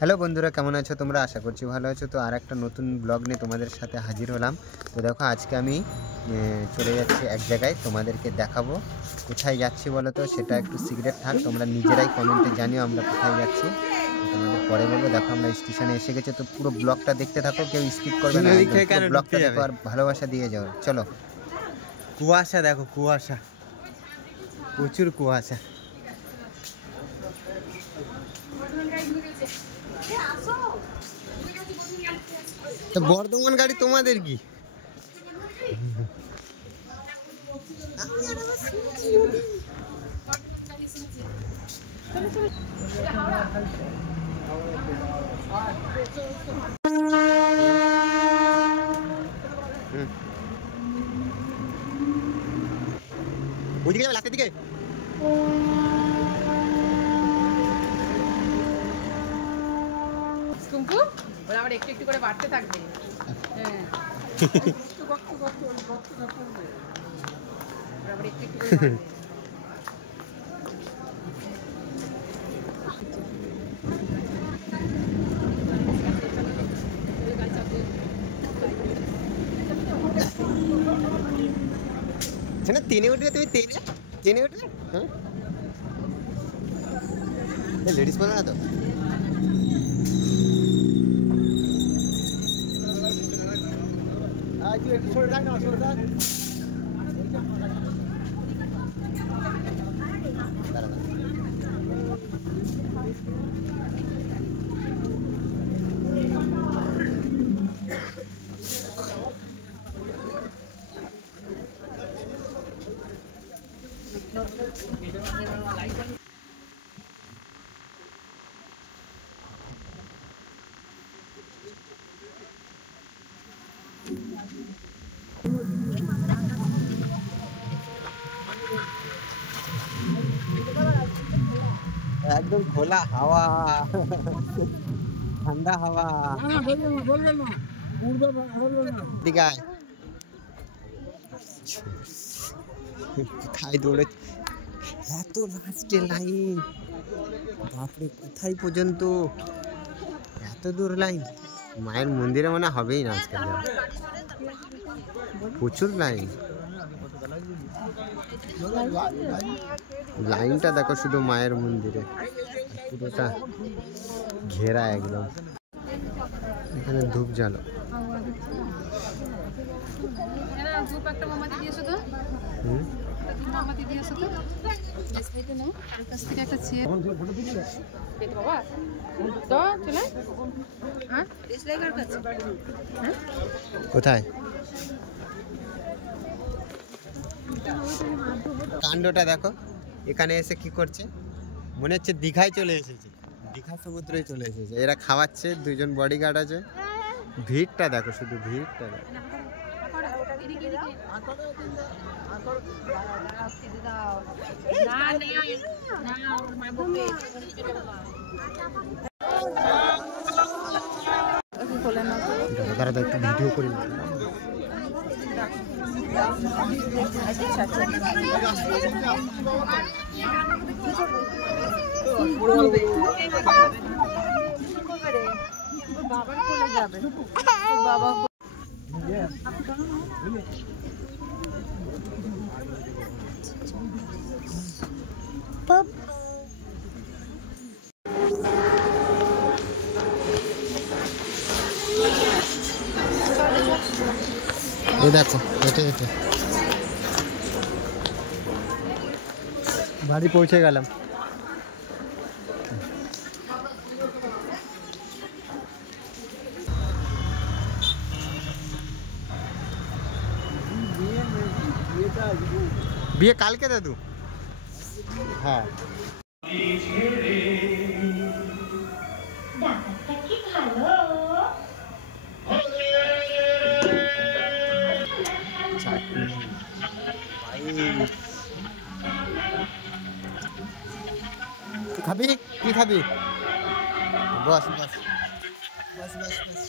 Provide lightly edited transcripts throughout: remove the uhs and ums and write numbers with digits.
Hello বন্ধুরা, কেমন আছো তোমরা? আশা করছি ভালো আছো। তো আর একটা নতুন ব্লগ নিয়ে তোমাদের সাথে হাজির হলাম। তো দেখো, আজকে আমি চলে যাচ্ছি এক জায়গায়, তোমাদেরকে দেখাবো। কোথায় যাচ্ছি বলো তো, সেটা একটু সিক্রেট থাক, তোমরা নিজেরাই কমেন্টে জানিও আমরা কোথায় যাচ্ছি। তোমাদের পরে বলবো। দেখো, আমরা স্টেশনে এসে গেছি। তো পুরো ব্লগটা দেখতে থাকো, কেউ স্কিপ করবে না। ব্লগটা দেখো আর ভালোবাসা দিয়ে যাও। চলো। কুয়াশা দেখো, কুয়াশা, প্রচুর কুয়াশা। তো বর্ধমান গাড়ি তোমাদের কি? ওইদিকে যাবে, লাস্টের দিকে। ওরা আবার একটু একটু করে বাড়তে থাকবে। হ্যাঁ, আবার একটু একটু করে বাড়বে। ট্রেনে উঠবে তুমি? ট্রেনে উঠবে? হ্যাঁ, লেডিস বলো না তো। একদম খোলা হাওয়া, ঠান্ডা হাওয়া। দিঘায় কোথায় দৌড়ে, এত লাস্টে লাইন, বাপরে কোথায় পর্যন্ত এত দূর লাইন। মায়ের মন্দিরে মনে হবেই না আজকে, প্রচুর লাইন। লাইনটা দেখো শুধু মায়ের মন্দিরে, পুরোটা ঘেরা একদম। এখানে ধূপ জ্বালো। কোথায় কাণ্ডটা দেখো, এখানে এসে কি করছে মনে হচ্ছে দীঘায় চলে এসেছে, দীঘা সমুদ্রে চলে এসেছে। এরা খাওয়াচ্ছে, দুজন বডিগার্ড আছে। ভিড়টা দেখো, শুধু ভিড়টা দেখো। দাঁড়া, একটু ভিডিও করি। বাবার কোলে যাবে, বাবা এই দেখো, হেঁটে হেঁটে বাড়ি পৌঁছে গেলাম। বিয়ে কালকে দাদু? হ্যাঁ। খাবি কি খাবি? বস বস বস বস বস।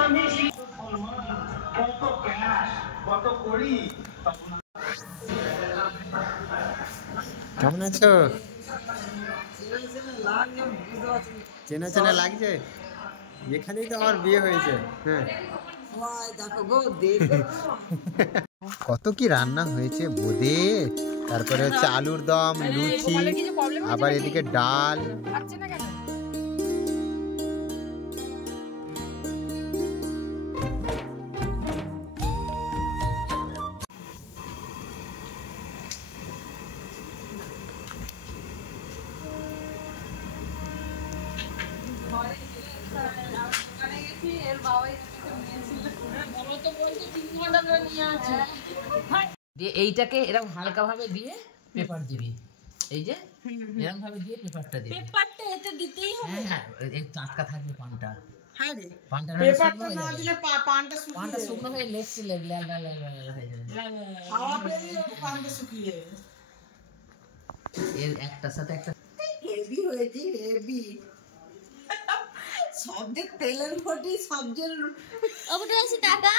আমি কেমন আছো? চেনা চেনা লাগছে, এখানেই তো আমার বিয়ে হয়েছে। হ্যাঁ, কত কি রান্না হয়েছে, বোঁদে, তারপরে হচ্ছে আলুর দম, লুচি, আবার এদিকে ডাল। দিয়ে এইটাকে এরকম হালকা ভাবে দিয়ে পেপার দিবি, এই যে এরকম ভাবে দিয়ে পেপারটা দিবি। পেপারটা এতে দিতেই হবে। হ্যাঁ, এই টাটকা থাকবে পানটা। হ্যাঁ রে, পানটা পেপারটা না দিলে পানটা পানটা শুকিয়ে শুকনো হয়ে লেগছে, লাল লাল লাল লাল হয়ে যাবে। হাওয়া পেরিয়ে পানটা শুকিয়ে যাবে। এর একটার সাথে একটা হেভি হয়েছে, হেভি। সবজের তেলের ফটি, সবজের ওটা আছে টাকা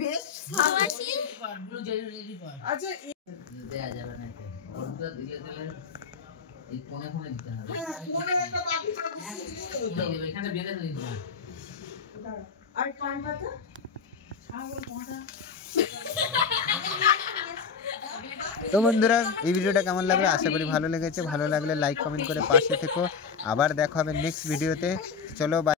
বেশ খাওয়াছি। ব্লু জেলি পার আচ্ছা। দেয়া যাবে না, ওটা দিলে দিলে এই কোণে কোণে দিতে হবে। মনে একটা বাকি থাকবে। এই দেবে, এখানে বেঁধে দিবি না। আর পান পাতা তো বন্ধুরা, এই ভিডিওটা কেমন লাগলো? আশা করি ভালো লেগেছে। ভালো লাগলে লাইক কমেন্ট করে পাশে থেকো। আবার দেখা হবে নেক্সট ভিডিওতে। চলো, বাই।